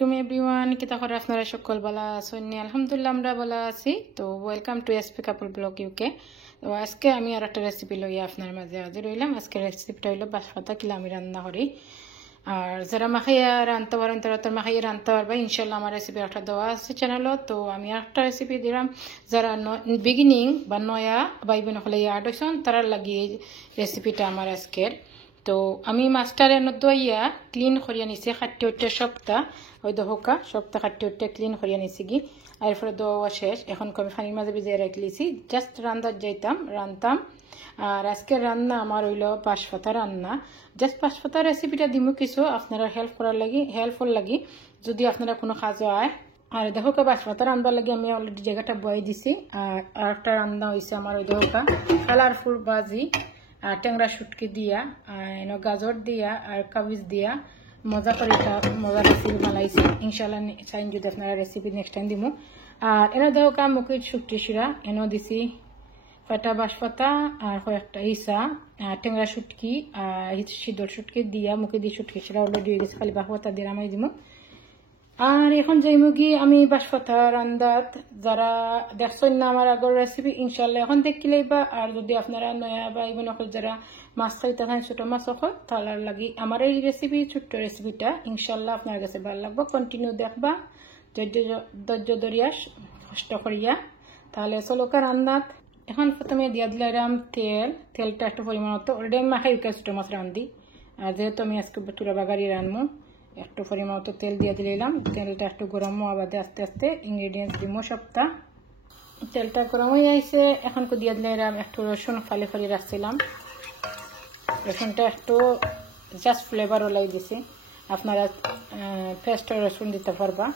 আলাইকুম এভরিওয়ান, কিতা করে আপনারা সকল ভালো আছেন? আলহামদুলিল্লাহ আমরা ভালো আছি। তো welcome to SP couple blog UK. তো আজকে আমি আর একটা রেসিপি লইয়া আপনার মাঝে হাজির হইলাম। আজকে রেসিপিটা হইল বাঁশপাতা কিলা আমি রান্না করি। আর যারা মাখাইয়া রাঁধতে পারেন তারা তো মাখাইয়া রাঁধতে পারবে ইনশাল্লাহ। আমার রেসিপি একটা দেওয়া আছে চ্যানেলও। তো আমি একটা রেসিপি দিলাম যারা বিগিনিং বা নয়া ভাই বোন হলে আর্ট হয়েছেন তারার লাগিয়ে রেসিপিটা আমার আজকের। তো আমি মাছটারে নদইয়া ক্লিন করিয়া নিছি, কাটি উঠে সপ্তাহ ওই দহকা সপ্তাহ কাটি উঠে ক্লিন করিয়া নিছি গি। আর এরপরে দোয়া শেষ, এখন আমি পানির মাঝে ভিজিয়ে রাখলিছি, জাস্ট রান্দার যাইতাম রান্তাম। আর আজকের রান্না আমার হইল বাঁশপাতা রান্না। জাস্ট বাঁশপাতা রেসিপিটা দিমু কিছু আপনারা হেল্পফুল লাগি যদি আপনারা কোনো কাজ হয়। আর দেখো বাঁশপাতা রান্নার লাগে আমি অলরেডি জায়গাটা বয়ে দিছি। আর একটা রান্না হয়েছে আমার ওই দেখো কালারফুল বাজি টেংরা শুটকি দিয়া গাজর দিয়া আর কাবিজ দিয়া মজা করে মজা রেসিপি বানাইছি। ইনশাল্লাহ চাইন যদি আপনারা রেসিপি নেক্সট টাইম দিব। আর এনে দেখো মুখির শুকটি শিরা এনে দিছি ফাটা বাঁশপাতা আর কয়েকটা ইসা টেংরা শুটকি আর শীতল শুটকি দিয়া মুখে দিয়ে শুটকি শিরা অলরেডি হয়ে গেছে, খালি বাঁশপাতা দিয়ে নামাই দিব। আর এখন যাইমু কি আমি বাঁশপাতা রান্দাত যারা দেখছেন না আমার আগর রেসিপি ইনশাল্লাহ এখন দেখিলেই বা। আর যদি আপনারা নয়া বা ইভেন যারা মাছ খাইতে খান ছোট মাছ হয় তাহলে লাগি আমার এই রেসিপি ছোট্ট রেসিপিটা ইনশাল্লাহ আপনার কাছে ভালো লাগবে। কন্টিনিউ দেখবা ধৈর্য ধরিয়া কষ্ট করিয়া। তাহলে চলকা রান্নাত এখন প্রথমে দিয়া দিলাম তেলটা একটু পরিমাণ মতো। অলরেডি আমি মাখাই ছোট মাছ রান্ধি, আর যেহেতু আমি আজকে তুলা বাগারি রানবো একটু পরিমাণ মতো তেল দিয়ে দিলাম। তেলটা একটু গরম হওয়া বাদে আস্তে আস্তে ইনগ্রিডিয়েন্টস দিব সবটা। তেলটা গরম হয়ে আইছে, এখন দিয়ে দিলাম একটু রসুন ফালি ফালি রাখছিলাম। রসুনটা একটু জাস্ট ফ্লেভার ওলাই দিছি, আপনারা পেস্ট রসুন দিতে পারবা।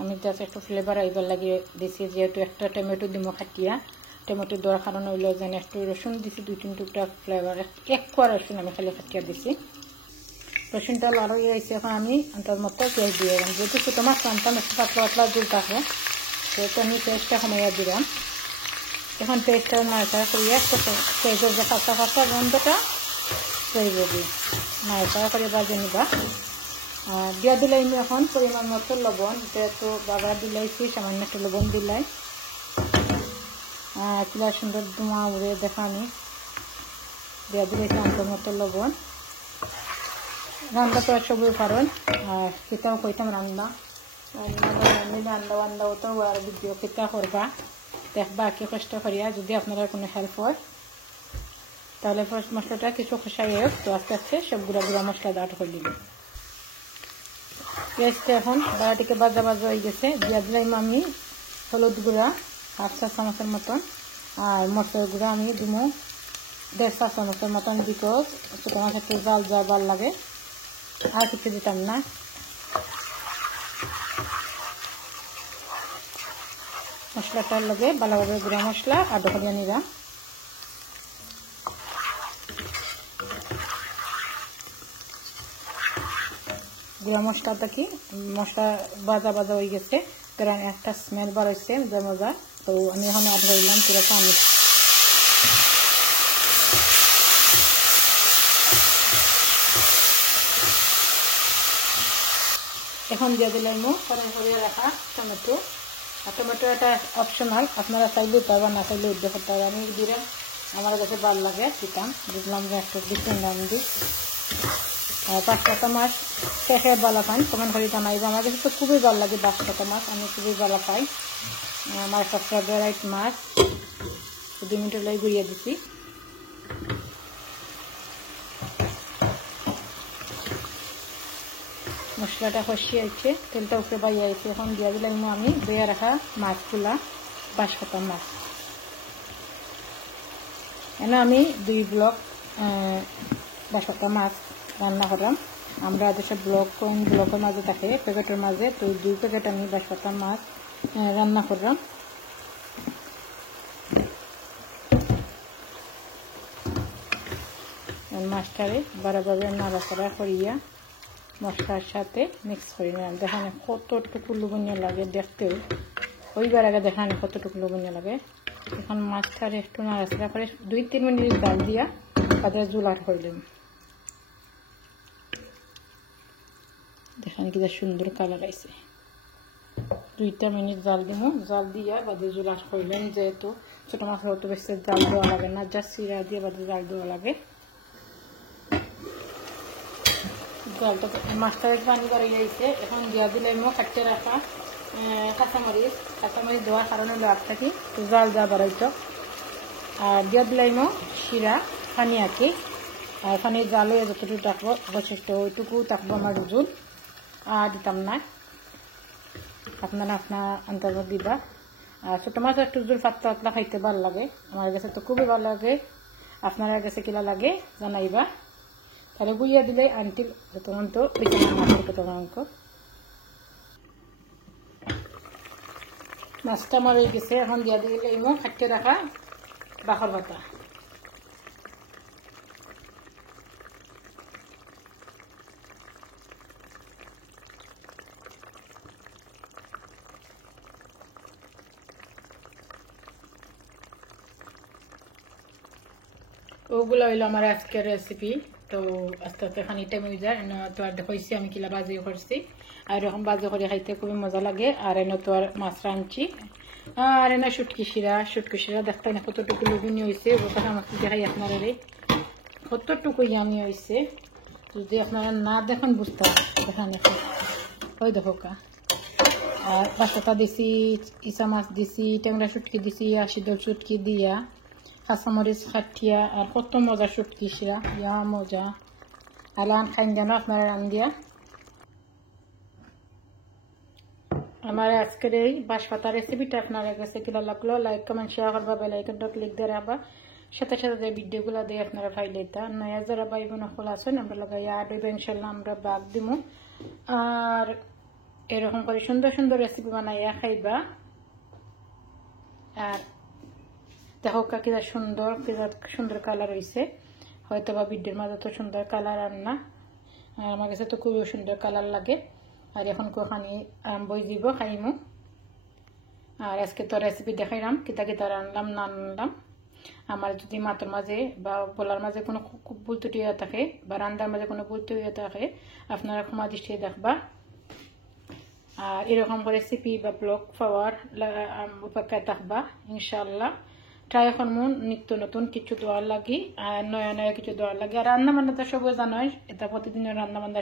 আমি জাস্ট একটু ফ্লেভার আইবার লাগিয়ে দিছি, যেহেতু একটা টমেটো দিব খাটিয়া। টমেটো দেওয়ার কারণ হইল যেন একটু রসুন দিছি 2-3 টুকরা ফ্লেভার, এক কোয়া রসুন আমি খালি খাটিয়া দিছি। রসুনটা লাল হয়ে গেছে, এখন আমি তার মতো পেঁয়াজ দিয়ে দিলাম। যেহেতু ছোটো মাছ রান্তাম একটু পাতলা পাতলা জল থাকে সেহেতু আমি পেঁয়াজটা কমাইয়া দিলাম। এখন পেঁয়াজটা নাড়াচাড়া করিয়া পেঁয়াজের যে কাঁচা কাঁচা গন্ধটা তৈরি দিই নাড়াচাড়া করে বাজে নিবা। দিয়া দিলাই এখন পরিমাণ মতো লবণ, যেহেতু বাবা দিলাইছি সামান্য একটু লবণ দিলাই। কিলা সুন্দর ধোঁয়া উড়ে দেখা আমি দিয়া দিলাইছি আন্তর মতো লবণ। রান্না তো সবই পারেন, আর কিতাও কইতাম রান্না রান্নাও তো আর ভিডিও কিতা করবা দেখবা কি কষ্ট করিয়া। যদি আপনারা কোনো হেল্প হয় তাহলে ফার্স্ট মশলাটা কিছু খসাই হোক, তো আস্তে আস্তে সব গুঁড়া মশলা দাঁড় করে দিলাম। পেঁয়াজটা এখন বাড়াটিকে বাজা হয়ে গেছে, দিয়া দিলাম আমি হলুদ গুঁড়া 1/2 চা চামচের মতন। আর মশলার গুঁড়া আমি দিব 1.5 চা চামচের মতন, বিকজ ছোটো মাছ একটু জাল ভাল লাগে, আর কিছু দিতাম না। মশলাটার লগে ভালোভাবে গুঁড়া মশলা আর ধরিয়া নিলাম। গুঁড়া মশলা দেখি মশলা বাজা হয়ে গেছে, কারণ একটা স্মেল বার হয়েছে মজা। তো আমি এখন আর ধরলাম পুরো পানি। এখন দিয়ে দিলাম করিয়ে রাখা টমেটো। আর টমেটো এটা অপশনাল, আপনারা চাইলেও পারবা না চাইলেও উদ্যোগ করতে হবে। আমি দিলাম আমার কাছে ভালো লাগে দিতাম, বুঝলাম যে একটু ডিফারেন্ট নাম দিই। আর বাঁশপাতা মাছ শেষে ভালো পাই কমেন্ট করে জানাইব। আমার কাছে তো খুবই ভালো লাগে বাঁশপাতা মাছ, আমি খুবই ভালো পাই, আমার একটা ফেভারিট মাছ। 2 মিনিট লাই ঘুরিয়ে দিচ্ছি। মশলাটা কষিয়ে আছে, তেলটা উপরে বাইয়ে আছে, এখন দিয়ে দিলাম আমি বেয়ে রাখা মাছগুলা বাঁশপাতা মাছ। এনে আমি 2 ব্লক বাঁশপাতা মাছ রান্না করলাম। আমরা দেশে ব্লকের মাঝে থাকে প্যাকেটের মাঝে, তো 2 প্যাকেট আমি বাঁশপাতা মাছ রান্না করলাম। মাছটারে বারোভাবে নাড়াচাড়া করিয়া মশলার সাথে মিক্স করে নিলাম। দেখানে কতটুকু লবণীয় লাগে, দেখতেও ওইবার আগে দেখানে কতটুকু লবণীয় লাগে। এখন মাছটারে একটু নাড়াচাড়া করে 2-3 মিনিট ডাল দিয়া তাদের জোলার করলাম। দেখেন কি সুন্দর কালার আইছে 2 মিনিট জাল দিব জাল দিয়া বাদে জুলা কইলেন যেহেতু ছোট মাছ হতে বেশি জাল দেওয়া লাগে না জাস্ট সিরা দিয়ে বাদে জাল দেওয়া লাগে জালটা মাছটা পানি বাড়িয়ে আইছে এখন দিয়া দিলে কাটতে রাখা কাঁচামরিচ দেওয়ার কারণে লাভ থাকি তো জাল যা বাড়াইতো আর দিয়া দিলাম শিরা পানি আঁকি আর পানির জালও যতটুকু থাকবো অবশিষ্ট ওইটুকু থাকবো আমার রুজুল আর দিতাম না আপনারা আপনার আন্দাজ দিবা আর ছোট মাছ একটু জুল পাতলা পাতলা খাইতে ভালো লাগে আমার কাছে তো খুবই ভালো লাগে আপনারা কাছে কিলা লাগে জানাইবা তাহলে গুইয়া দিলে আনটি তখন তো মাছটা মরে গেছে এখন দিয়া দিলে ইমো খাটতে রাখা বাখর পাতা ওগুলো হইলো আমার আজকের রেসিপি তো আস্তে আস্তে খানি টাইম হয়ে যায় তো আর দেখাইছি আমি কিলা বাজি করছি আর এরকম বাজি করে খাইতে খুবই মজা লাগে আর এনে তো আর মাছ রাঁধছি আর এনে শুটকি শিরা দেখতে না কতটুকু লুবিনি হয়েছে ওটা আমাকে দেখাই আপনারা কতটুকু ইয়ামি হয়েছে যদি আপনারা না দেখেন বুঝতে পারেন দেখেন ওই দেখো কা আর বাসাটা দিছি ইসা মাছ দিছি ট্যাংরা শুটকি দিছি আশিদল শুটকি দিয়া কাঁচামরিচ খাটিয়া আর কত মজা শুটকি শিরা ইয়া মজা আলান খাইন জানো আপনারা রান দিয়া আমার আজকের এই বাঁশপাতা রেসিপিটা আপনারা কাছে কিলা লাগলো লাইক কমেন্ট শেয়ার করবা বেল আইকনটা ক্লিক দিয়ে রাখবা সাথে সাথে যে ভিডিওগুলো দিয়ে আপনারা ফাইলেটা নয়া যারা ভাই বোন সকল আছেন আমরা লাগাই আর ইনশাল্লাহ আমরা বাগ দিমু আর এরকম করে সুন্দর সুন্দর রেসিপি বানাইয়া খাইবা আর দেখো কিরা সুন্দর কালার হয়েছে হয়তো বা ভিডিওর মাঝে তো সুন্দর কালার আর না আমার কাছে তো খুবই সুন্দর কালার লাগে আর এখন কোখানি বই দিব খাইমু আর আজকে তো রেসিপি দেখাইলাম কিতা কিতা রান্নাম না রান্নাম আমার যদি মাথার মাঝে বা বলার মাঝে কোনো ভুল ত্রুটি হয়ে থাকে বা রান্নার মাঝে কোনো ভুল ত্রুটি হয়ে থাকে আপনারা ক্ষমা দৃষ্টি দেখবা আর এরকম রেসিপি বা ব্লগ পাওয়ার অপেক্ষায় থাকবা ইনশাল্লাহ ট্রাই করব নিত্য নতুন কিছু দেওয়ার লাগি আর নয়া নয়া কিছু দেওয়ার লাগে আর রান্না বান্না তো সবই জানোই এটা প্রতিদিনের রান্না বান্না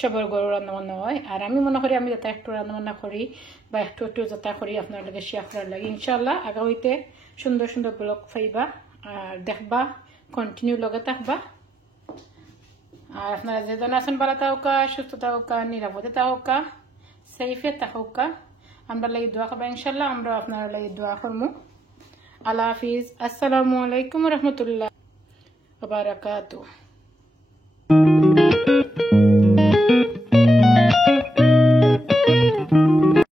সবর গরু রান্না বান্না হয় আর আমি মনে করি আমি যাতে একটু রান্না বান্না করি বা একটু যাতে করি আপনার লাগে শেয়ার করার লাগে ইনশাল্লাহ আগামীতে সুন্দর সুন্দর ব্লগ পাইবা আর দেখবা কন্টিনিউ লগে থাকবা আর আপনারা যে জন আছেন ভালো থাকা সুস্থ থাকা নিরাপদে থাকা সেফে থাকা আমরা লাগে দোয়া করবো ইনশাল্লাহ আমরা আপনারা লাগে দোয়া করবো আল্লাহ হাফিজ আসসালামু আলাইকুম রহমতুল্লাহ ওয়া বারাকাতুহু